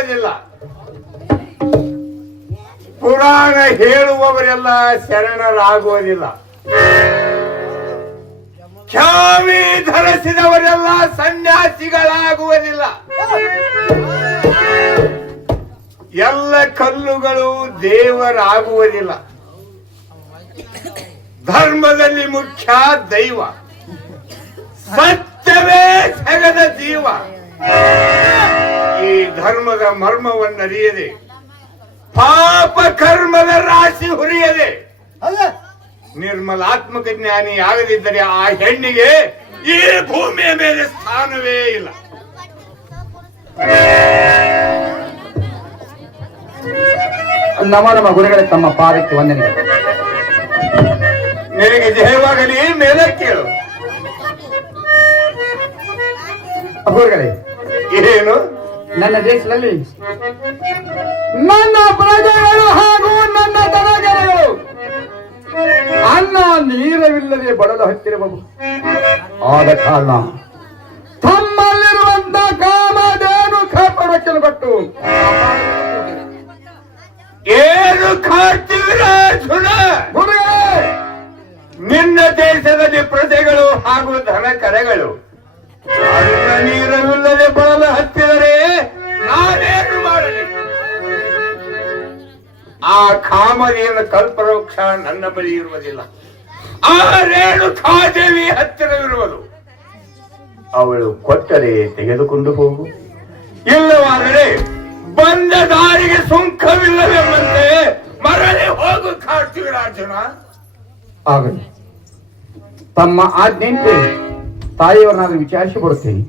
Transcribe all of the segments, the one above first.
ಆಗುವುದಿಲ್ಲ. ಪುರಾಣ ಹೇಳುವವರೆಲ್ಲ ಶರಣರಾಗುವುದಿಲ್ಲ. ಖ್ಯಾವಿ ಧರಿಸಿದವರೆಲ್ಲ ಸನ್ಯಾಸಿಗಳಾಗುವುದಿಲ್ಲ. ಎಲ್ಲ ಕಲ್ಲುಗಳು ದೇವರಾಗುವುದಿಲ್ಲ. ಧರ್ಮದಲ್ಲಿ ಮುಖ್ಯ ದೈವ, ಸತ್ಯವೇ ಜಗದ ಜೀವ. ಈ ಧರ್ಮದ ಮರ್ಮವನ್ನರಿಯದೆ, ಪಾಪ ಕರ್ಮದ ರಾಶಿ ಹುರಿಯದೆ ನಿರ್ಮಲಾತ್ಮಕ ಜ್ಞಾನಿ ಆಗದಿದ್ದರೆ ಆ ಹೆಣ್ಣಿಗೆ ಈ ಭೂಮಿಯ ಮೇಲೆ ಸ್ಥಾನವೇ ಇಲ್ಲ. ನಮ್ಮ ಗುರುಗಳೇ ತಮ್ಮ ಪಾದಕ್ಕೆ ವಂದನೆಗಳು. ನಿನಗೆ ಜಯವಾಗಲಿ. ಮೇಲೆ ಕೇಳು. ಗುರುಗಳೇ, ಏನು? ನನ್ನ ದೇಶದಲ್ಲಿ ನನ್ನ ಪ್ರಜೆಗಳು ಹಾಗೂ ನನ್ನ ದನಗಳು ಅನ್ನ ನೀರವಿಲ್ಲದೆ ಬಳಲು ಹತ್ತಿರಬಹುದು. ಆದ ಕಾರಣ ತಮ್ಮಲ್ಲಿರುವಂತ ಕಾಮಧೇನು ಕಾಪಾಡಕ್ಕೆ ಕೊಟ್ಟು ಏನು ಕಾಡ್ತೀವಿರಾಜುನ? ನಿನ್ನ ದೇಶದಲ್ಲಿ ಪ್ರಜೆಗಳು ಹಾಗೂ ಧನ ಕರೆಗಳು ಅನ್ನ ನೀರವಿಲ್ಲದೆ ಬಳಲು ಹತ್ತಿದರೆ ನಾನೇನು ಮಾಡಲಿ? ಆ ಕಾಮಧೇನು ಕಲ್ಪವೃಕ್ಷ ನನ್ನ ಬಳಿ ಇರುವುದಿಲ್ಲ. ಆ ರೇಣುಕಾದೇವಿ ಹತ್ತಿರವಿರುವುದು. ಅವಳು ಕೊಟ್ಟರೆ ತೆಗೆದುಕೊಂಡು ಹೋಗು, ಇಲ್ಲವಾದರೆ ಬಂದ ದಾರಿಗೆ ಸುಂಕವಿಲ್ಲವೆಂಬಂತೆ ಮರಳಿ ಹೋಗು ಕಾಡ್ತೀವಿರಾಜುನ. ಆಗಲಿ, ತಮ್ಮ ಆಜ್ಞೆಯಂತೆ ತಾಯಿಯವರನ್ನಾದ್ರೂ ವಿಚಾರಿಸಿ ಬರುತ್ತೇನೆ.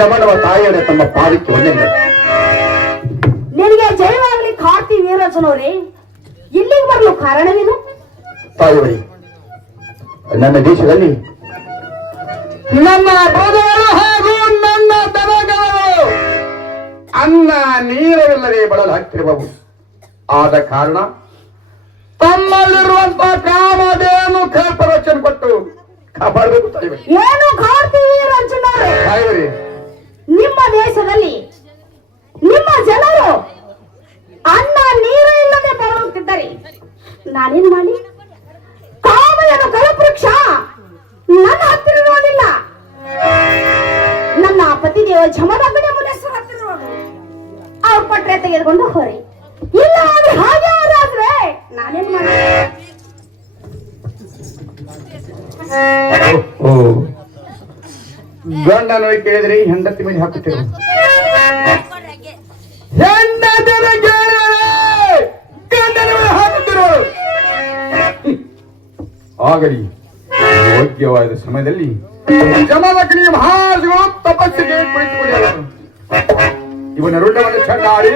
ನಮ್ಮ ತಾಯಿಯವರೇ ತಮ್ಮ ಪಾದಕ್ಕೆ ವಂದನೆಗಳು. ನಿನಗೆ ಜಯವಾಗಲಿ ಕಾರ್ತಿ ವೀರರಾಜನವರೇ. ಇಲ್ಲಿಗೆ ಬರಲು ಕಾರಣವೇನು? ತಾಯಿಯವರೇ, ನನ್ನ ದೇಶದಲ್ಲಿ ನನ್ನ ಪ್ರಜೆಗಳು ಹಾಗೂ ನನ್ನ ದನಗಳು ಅನ್ನ ನೀರವಿಲ್ಲದೆ ಬಳಲು ಹತ್ತಿರಬಹುದು. ಆದ ಕಾರಣ ತಮ್ಮಲ್ಲಿರುವಂತಹ ಕಾಮಧೇನು ಕಲ್ಪವೃಕ್ಷ ಕೊಟ್ಟು ಕಾಪಾಡಬೇಕು. ತಾಯಿಯವರೇ, ಏನು ಕಾರ್ತಿ ವೀರರಾಜನವರೇ, ತಾಯಿಯವರೇ, ನಿಮ್ಮ ದೇಶದಲ್ಲಿ ನಿಮ್ಮ ಜನರು ಅನ್ನ ನೀರು ಇಲ್ಲದೆ ಬರುತ್ತಿದ್ದರೆ ನಾನೇನು ಮಾಡಿ? ಕಾಮಯನ ಕಲ್ಪವೃಕ್ಷ ನನ್ನ ಹತ್ತಿರ ಇರುವುದಿಲ್ಲ. ನನ್ನ ಪತಿದೇವ ಜಮದಗ್ನಿ ಮುನೇಶ್ವರ ಹತ್ತಿರ ಇರುವುದು. ಅವ್ರ ಪಟ್ರೆ ತೆಗೆದುಕೊಂಡು ಹೋರಿ. ಇಲ್ಲ ಅಂದ್ರೆ ಹಾಗೆ ಆದ್ರೆ ನಾನೇನ್ ಮಾಡಿ? ಗಂಡನ ಕೇಳಿದ್ರೆ ಹೆಂಡತಿ ಮೇಲೆ ಹಾಕುತ್ತಿರು. ಹೆಂಡತಿನ ಗಂಡನ ಮೇಲೆ ಹಾಕುತ್ತಿರು. ಆಗಲಿ, ಯೋಗ್ಯವಾದ ಸಮಯದಲ್ಲಿ ಜಮದಗ್ನಿ ಮಹಾರಾಜಗಳು ತಪಸ್ಸಿಗೆ ಕುಳಿತುಕೊಂಡಿದ್ದಾರೆ. ಇವನ ರುಂಡವನ್ನು ಚಂಡಾಡಿ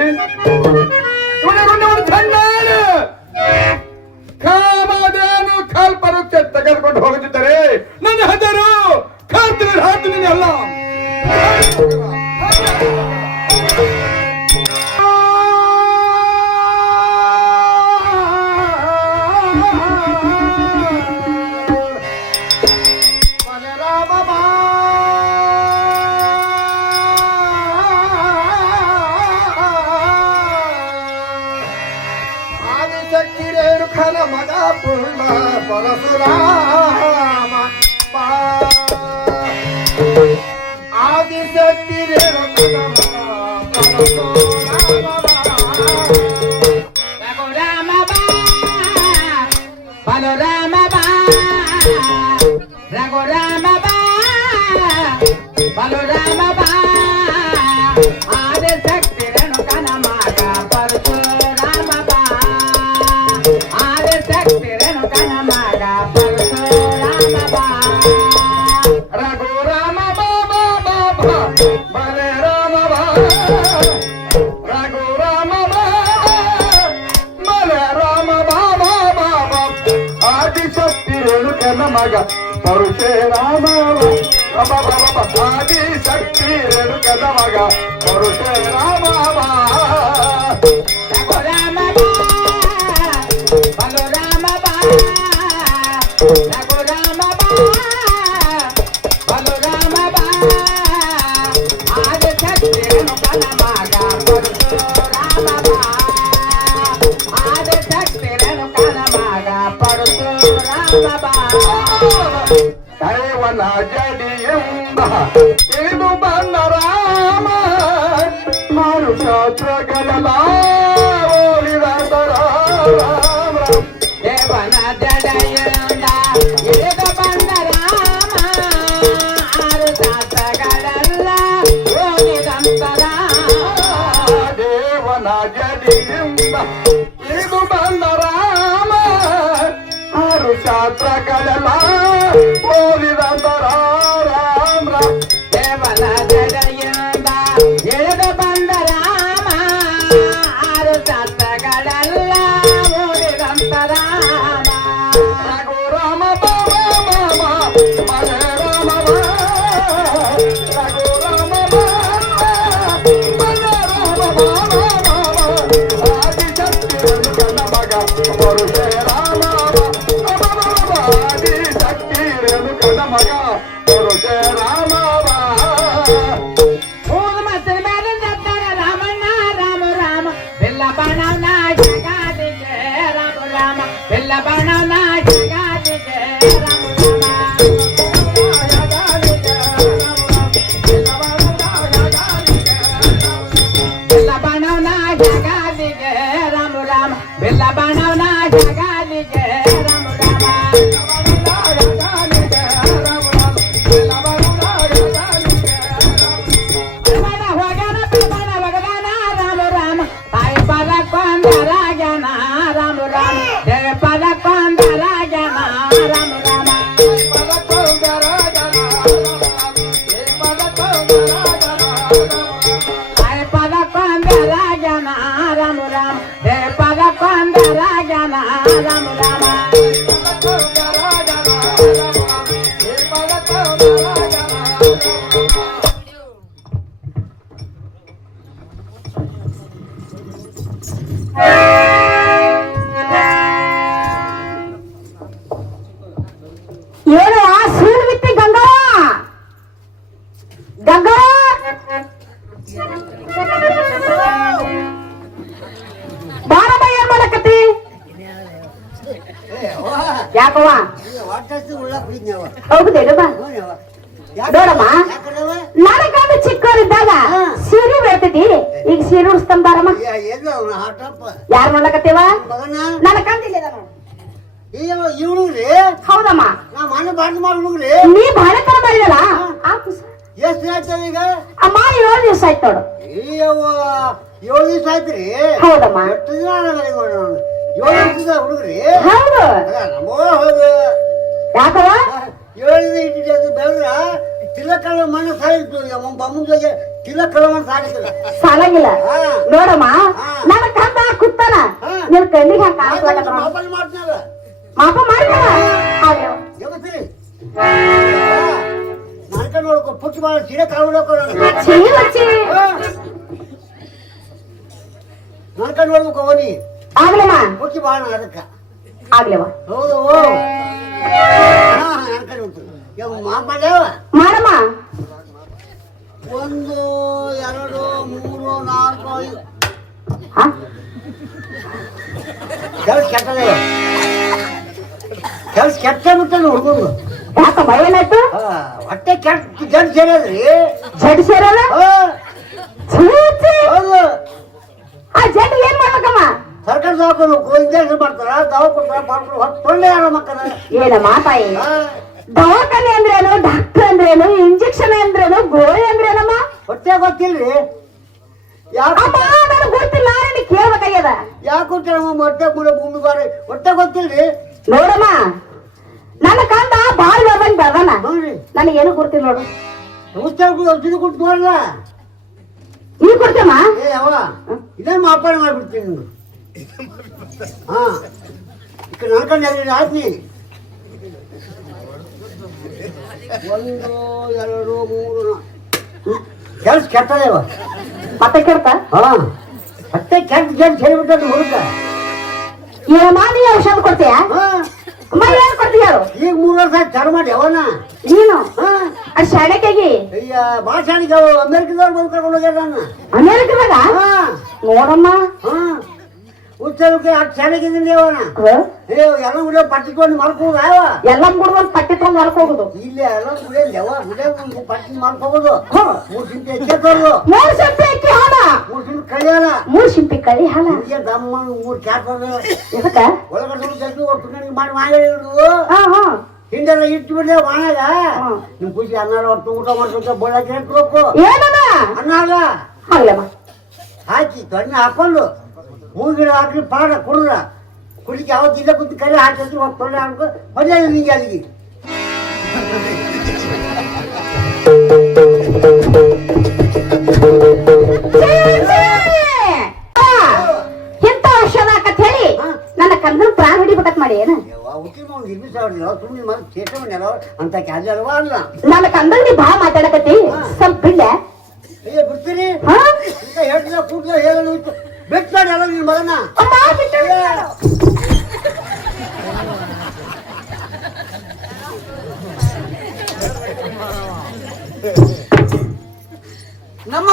ಕಾಮಧೇನು ಕಲ್ಪವೃಕ್ಷ ತೆಗೆದುಕೊಂಡು ಹೋಗುತ್ತಿದ್ದರೆ ನನ್ನ ಹೆದರು ಕಾರ್ತಿನ ಹಾಕ್ತೀನಿ ಅಲ್ಲ. ಮಗ ಪೂರ್ಣ ಪರಶುರಾಮ ಆದಿಶಕ್ತಿ ಬಲರಾಮ ಬಾ ರಘುರಾಮ ಬಾ ಬಲರಾಮ ಬಾ ಆದಿಶಕ್ತಿ ರೇಣುಕನ ಮಗ ಪರಶುರಾಮ ಬಾ ಆದಿಶಕ್ತಿ ರೇಣುಕನ ಮಗ ಪರಶುರಾಮ ಬಾ ರಘುರಾಮ ಬಾಬಾ ಬಾಬಾ ಬಲರಾಮ ಬಾ ರಘುರಾಮ ಬಲರಾಮ ಬಾಬಾ ಬಾಬಾ ಆದಿಶಕ್ತಿ ರೇಣುಕನ ಮಗ ಪರಶುರಾಮ ಆದಿಶಕ್ತಿ ರೇಣುಕನ ಮಗ ಪರಶುರಾಮ ರಘುರಾಮ ಬಾ ಬಲರಾಮ ಬಾ ರಘುರಾಮ ಬಾ ಬಾ ದೈವನ ಜಡಿಯಿಂದ ಇದು ಬಂದ ರಾಮ ಮಾರು ಶಾಸ್ತ್ರಗಳೆಲ್ಲ ಓಡಿದ ರಾಮ ದೇವನ ಜಡೆಯಿಂದ ಇಳಿದು ಬಂದ ರಾಮ ಆರು ಶಾಸ್ತ್ರಗಳೆಲ್ಲ ಓದಿದಂತ ರಾಮ ದೇವನ ಜಡಿಯಿಂದ ಇದು ಬಂದ ರಾಮ ಆರು ಶಾಸ್ತ್ರಗಳೆಲ್ಲ ಓದಿದಂತ ರಾಮ ದೇವನ ಜಡೆಯಿಂದ ಇಳಿದು ಬಂದ ರಾಮ ಆರು ಶಾಸ್ತ್ರಗಳೆಲ್ಲ ಓದಿದಂತ ರಾಮ ರಘು ರಾಮ ಬಾಬ ಬಾಬ ಮಲೆ ರಾಮ ರಘು ರಾಮ ಮಲೆ ರಾಮ ಆದಿಶಕ್ತಿ ಕಣ್ಣ ಮಗ ಪರುಷೆ ರಾಮ ಆದಿಶಕ್ತಿ ರೇಣು ಕಣ್ಣ ಮಗ ಪರುಷೆ ರಾಮ ಮೂರು ಮಸರ ಮೇಲೆ ಜತ್ತರ ರಾಮಣ್ಣ ರಾಮ ರಾಮ ಬೆಲ್ಲ ಬಾಣವನ ಜಗಾದಿಗೆ ರಾಮ ರಾಮ ಬೆಲ್ಲ ಬಾಣವನ ಜಗಾದಿಗೆ ರಾಮ ಬೆಲ್ಲ ಬಾಣವನ ಜಗಾದಿಗೆ ರಾಮ ರಾಮ ಬೆಲ್ಲ ಬಾಣವನ ಜಗಾದಿಗೆ ರಾಮ ರಾಮ ಪರಮನ ಹೋಗನ ಪರಮನ ಭಗವಾನ ರಾಮ ರಾಮ ತಾಯಿ ಪದ ಕೊಂದರಾಗನ ರಾಮ ರಾಮ ದೇವ ಪದ ಕೊಂದರಾಗನ ರಾಮ ರಾಮ ತಾಯಿ ಪದ ಕೊಂದರಾಗನ ರಾಮ ರಾಮ ದೇವ ಪದ ಕೊಂದರಾಗನ ರಾಮ ರಾಮ ಏನು ಸೂಳು ಬಿತ್ತಿ ಗಂಗವ್ವ ಗಂಗವ್ವ ಬಾರಮ್ಮ ಏನ್ ಮಾಡಕತ್ತಿ ಯಾಕವ್ವ ಹೌದೇನು ಬಾ ನೋಡಮ್ಮ ನನಗಾದ ಚಿಕ್ಕವರಿದ್ದಾಗ ಸೀರೆ ಬೆಳ್ತಿದ್ದಿ ಈಗ ಸೀರೆ ಉಡ್ಸ್ತಾನ ಬಾರಮ್ಮ ಯಾರ್ ಮಾಡ್ಲಕತ್ತೀವ ನನ್ನ ಕಂದಿಲ್ಲ ಇವನುಗ್ರಿ ಹೌದಮ್ಮ ನಾ ಮನೆ ಬಾಂಡ್ ಮಾಡ್ರಿ ನೀ ಬಾಳೆ ತರ ಮಾಡಿದಲ್ಲ ಆತು ಸರ್. ಎಷ್ಟ್ ಆಯ್ತದ ಈಗ ಅಮ್ಮ 7 ದಿವಸ ಆಯ್ತು ನೋಡು ಅಯ್ಯವ್ವ 7 ದಿವಸ ಆಯ್ತ್ರಿ ಹೌದಮ್ಮ ಎಷ್ಟು ದಿನ ಆಗಲ್ಲ ನೋಡು 7 ದಿವಸ ಹುಡುಗ್ರಿ ಹೌದು ನಮೋ ಹೌದು ಯಾಕವ 7 ದಿನ ಇಟ್ಟಿದ್ದು ಬೆಳೆದ್ರ ತಿಲಕಲ್ಲ ಮನೆ ಸಾಯಿತು ಬಮ್ಮನ ಜೊತೆ ತಿಲಕಲ್ಲ ಮನೆ ಸಾಕಿಲ್ಲ ಸಾಲಾಗಿಲ್ಲ ನೋಡಮ್ಮ ನನ್ನ ಕಂದ ಕುತ್ತಾನ ನಿನ್ ಕಣ್ಣಿಗೆ ಹಾಕ ಕಾಣಿಸ್ಲಾಕತ್ತ ಮಾಪಲ್ ಮಾಡ್ತಾರ ಮಾಪ ಮಾಡ್ತಾರ ಆಗ್ಯಾವ ಯಾವತ್ರಿ ನಾಲ್ಕ ನೋಡ್ಕೊ ಪುಟ್ಟ ಮಾಡ ಸೀರೆ ಕಾಳು ಚೀ ಹಚ್ಚಿ ನಾಲ್ಕ ನೋಡ್ಬೇಕು ಅವನಿ ಆಗ್ಲಮ್ಮ ಪುಟ್ಟಿ ಬಾಣ ಅದಕ್ಕ ಆಗ್ಲೇವ ಹೌದು ನಾಲ್ಕ ನೋಡ್ತು ಮಾಪಲ್ಯವ ಮಾಡಮ್ಮ 1 2 3 4 5 ಹಾ ಕೆಲಸ ಕೆಟ್ಟದ ಕೆಲಸ ಕೆಟ್ಟ ಬಿಟ್ಟಲ್ಲ ಹುಡುಗರು ಯಾಕಮ್ಮ ಏನಾಯ್ತು ಹೊಟ್ಟೆ ಕೆಟ್ಟ ಜಡ್ ಸೇರದ್ರಿ ಜಡ್ ಸೇರಲ್ಲ ಛೀ ಛೀ. ಹೌದು ಆ ಜಡ್ ಏನ್ ಮಾಡ್ಬೇಕಮ್ಮ ಸರ್ಕಾರ ದವಾಖಾನೆ ಇಂಜೆಕ್ಷನ್ ಮಾಡ್ತಾರ ದವಾ ಕೊಡ್ತಾರ ಹೊಟ್ಟೆ ಯಾರ ಮಕ್ಕಳ ಏನಮ್ಮ ತಾಯಿ ದವಾಖಾನೆ ಅಂದ್ರೇನು ಡಾಕ್ಟರ್ ಅಂದ್ರೇನು ಇಂಜೆಕ್ಷನ್ ಅಂದ್ರೇನು ಗೋಳಿ ಅಂದ್ರೇನಮ್ಮ ಹೊಟ್ಟೆ ಗೊತ್ತಿಲ್ರಿ ಯಾಕೆ ಅಮ್ಮ ನನಗೆ ಗೊತ್ತಿಲ್ಲ ನಿನಗೆ ಕೇಳ್ಬೇಕಾಗ್ಯದ ಯಾಕೆ ಕೊಡ್ತಾರಮ್ಮ ಹೊಟ್ಟೆ ಕೂಡ ಭೂಮಿ ಬಾರಿ ಹೊಟ್ಟೆ ಗೊತ್ತಿಲ್ರಿ ನೋಡಮ್ಮ ನನ್ನ ಕಂದ ಬಾಳ್ ಬರ್ದಂಗ್ ಬೆಳ್ದಾನ ನೋಡ್ರಿ ನನಗೇನು ಗೊತ್ತಿಲ್ಲ ನೋಡು ಔಷಧಿ ಕೊಟ್ಟು ನೋಡ್ರ ನೀ ಕೊಡ್ತೇಮ್ಮ ಏ ಅವ ಇದೇ ಮಾಪಾಡ ಮಾಡ್ಬಿಡ್ತೀನಿ ನೀನು ಹಾ ಈಗ ನನ್ಕೊಂಡು ಆಯ್ತು 1 2 3 ಕೆಲಸ ಕೆಟ್ಟದೇವ ಮತ್ತೆ ಕೇಳ್ತ ಹಾ ಹೊಟ್ಟೆ ಕೆಟ್ಟ ಜಡ್ ಸೇರಿಬಿಟ್ಟದ ಹುಡುಗ ಏನಮ್ಮ ನೀ ಔಷಧ ಕೊಡ್ತೀಯ ಹಾ ಅಮ್ಮ ಏನ್ ಕೊಡ್ತೀಯ ಹೇಳು ಈಗ 3 ವರ್ಷ ಆಯ್ತು ಚಾಲು ಮಾಡಿ ಅವನ ನೀನು ಹಾ ಆ ಶಾಣೆಕಾಗಿ ಅಯ್ಯ ಭಾಷಾಣಿಗೆ ಅಮೆರಿಕದವ್ರು ಬಂದು ಕರ್ಕೊಂಡು ಹೋಗ್ಯಾರ ನನ್ನ ಅಮೇರಿಕದಾಗ ಹಾ ನೋಡಮ್ಮ ಹಾ ಉಚ್ಚರಕ್ಕೆ ಅಷ್ಟು ಚೆನ್ನಾಗಿದ್ದೀನಿ ಅವನ ಎಲ್ಲ ಗುಡಿಯ ಪಟ್ಟಿಕೊಂಡು ಮಾಡ್ಕೋದು ಎಲ್ಲ ಮುಡ್ದೊಂದು ಪಟ್ಟಿ ತಗೊಂಡ್ ಹೊರಕ್ ಹೋಗುದು. ಇಲ್ಲಿ ಎಲ್ಲ ಗುಡಿಯ ಗುಡಿಯ ಪಟ್ಟಿ ಮಾಡ್ಕೋಬೋದು. 3 ಸಿಂಪಿ ಎಚ್ಚೆತ್ತೋದು, 3 ಸಿಂಪಿ ಅಕ್ಕಿ ಹಾಲ, 3 ಸಿಂಪಿ ಕಳಿಯಾಲ, 3 ಸಿಂಪಿ ಕಳಿ ಹಾಲ, ಹಿಂಗೆ ದಮ್ಮ 3 ಕ್ಯಾಟೋದು ಎದಕ್ಕ ಒಳಗಡೆ ಜಲ್ದಿ ಒಟ್ಟು ಮಾಡಿ ಮಾಡಿರೋದು. ಹಿಂದೆಲ್ಲ ಇಟ್ಟು ಬಿಡ್ದೆ ಒಣಗ ನಿಮ್ ಖುಷಿ ಅನ್ನಾರ ಹೊತ್ತು ಊಟ ಮಾಡ್ಬೇಕು ಬೋಳಕ್ಕೆ ಹಾಕ್ಬೇಕು ಏನದ ಅನ್ನಾಗ ಆಗ್ಲಮ್ಮ ಹಾಕಿ ತೊಣ್ಣೆ ಹಾಕೊಂಡು ಹೂಗಿಡ ಹಾಕಿ ಪಾಡ ಕುಡ್ರ ಕುಡಿಕೆ ಯಾವತ್ತಿಲ್ಲ ಕುಂತು ಕರೆ ಹಾಕಿದ್ರು ಹೋಗಿ ತೊಳ್ಳೆ ಹಾಕೋ ಹೊಡೆ ನಿಂಗೆ ಅಲ್ಲಿಗೆ ಎಂತ ವರ್ಷದ ಆಕತ್ ಹೇಳಿ ನನ್ನ ಕಂದ್ರ ಪ್ರಾಣ ಹಿಡಿಬೇಕತ್ ಮಾಡಿ ಏನ ಅಂತ ಕ್ಯಾಜಲ್ವ ಅಲ್ಲ ನನ್ನ ಕಂದ್ರಿ ಬಾ ಮಾತಾಡಕತ್ತಿ ಸ್ವಲ್ಪ ಬಿಡ್ಲೆ ಅಯ್ಯೋ ಬಿಡ್ತೀರಿ ಇಂತ ಹೇಳ್ತಿಲ್ಲ ಕೂಡ್ಲ ಹೇಳಲು ಬಿಟ್ಟಾಡ ಎಲ್ಲ ನಿನ್ ಮಗನ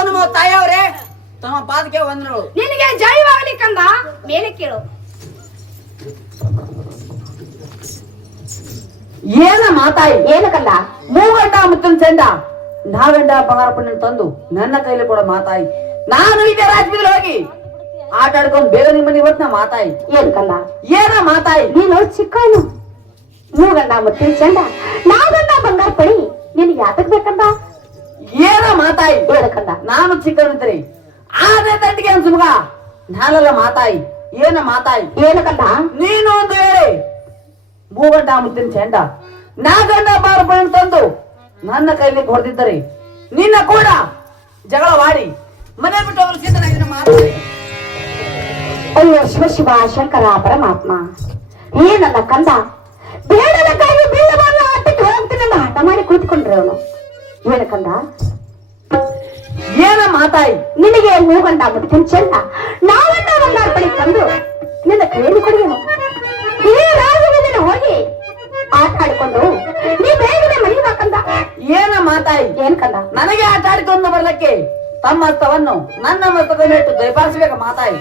ನಮ್ಮ ತಾಯಿಯವ್ರೆ ತಮ್ಮ ಪಾದಕ್ಕೆ ವಂದನೆಗಳು. ನಿನಗೆ ಜೈವಾಗಲಿ ಕಂದ ಮೇಲೆ ಕೇಳು. ಏನ ಮಾತಾಯಿ ಏನ ಕಂದ 3 ಗಂಟೆ ಮುತ್ತಿನ ಚೆಂಡ 4 ಗಂಟೆ ಬಂಗಾರ ಪಣ್ಣ ತಂದು ನನ್ನ ಕೈಲಿ ಕೂಡ ಮಾತಾಯಿ ನಾನು ಇದೇ ರಾಜಬೀದಿಲ್ ಹೋಗಿ ಆಟ ಆಡ್ಕೊಂಡು ಬೇಗ ನಿಮ್ಮ ಮನೆ ಇವತ್ತು ನಾ ಮಾತಾಯಿ ಏನ್ ಕಂದ ಏನ ಮಾತಾಯಿ ನೀನು ಚಿಕ್ಕವನು 3 ಗಂಡ ಮುತ್ತಿನ ಚಂಡ 4 ಗಂಡ ಬಂಗಾರ ಪಡಿ ನಿನಗೆ ಯಾತಕ್ ಬೇಕಂದ ಏನ ಮಾತಾಯಿ ಏನಕ್ಕಂದ ನಾನು ಚಿಕ್ಕವನಿದ್ರಿ ಆದ್ರೆ ತಂಟಿಗೆ ಅನ್ಸುಮಗ ನಾನೆಲ್ಲ ಮಾತಾಯಿ ಏನ ಮಾತಾಯಿ ಏನಕ್ಕಂದ ನೀನು ಒಂದು ಹೇಳಿ 3 ಗಂಟೆ ಮುತ್ತಿನ ಚೆಂಡ 4 ಗಂಟೆ ಬಾರ ಪಣ್ಣ ತಂದು ನನ್ನ ಕೈಲಿ ಹೊಡೆದಿದ್ದರೆ ನಿನ್ನ ಕೂಡ ಜಗಳವಾಡಿ ಮನೆ ಬಿಟ್ಟು ಹೋಗಲು ಸಿದ್ಧನಾಗಿದ್ದ ಮಾತಾಡಿ ಅಯ್ಯೋ ಶಿವ ಶಿವ ಶಂಕರ ಪರಮಾತ್ಮ ಏನಲ್ಲ ಕಂದ ಬೇಡದ ಕೈಗೆ ಬೀಳಬಾರ ಆಟಕ್ಕೆ ಹೋಗ್ತೀನಲ್ಲ ಹಠ ಮಾಡಿ ಕುಳಿತುಕೊಂಡ್ರೆ ಅವನು ಏನಕ್ಕಂದ ಏನ ಮಾತಾಯಿ ನಿನಗೆ 3 ಗಂಟ ಮುಟ್ಟಿನ ಚೆಂಡ 4 ಗಂಟ ಬಂಗಾರ ಪಡಿ ತಂದು ನಿನ್ನ ಕೈಯಲ್ಲಿ ಕೊಡಿಯನು ಈ ರಾಜವೀದಿನ ಹೋಗಿ ಆಟ ಆಡ್ಕೊಂಡು ನೀ ಬೇಗನೆ ಮನೆಗೆ ಹಾಕಂದ ಏನ ಮಾತಾಯಿ ಏನ್ ಕಂದ ನನಗೆ ಆಟ ಆಡಿಕೊಂಡು ಬರ್ಲಕ್ಕೆ ತಮ್ಮ ಹಸ್ತವನ್ನು ನನ್ನ ಮಸ್ತಕ ನೆಟ್ಟು ದಯಪಾಲಿಸಬೇಕ ಮಾತಾಯಿ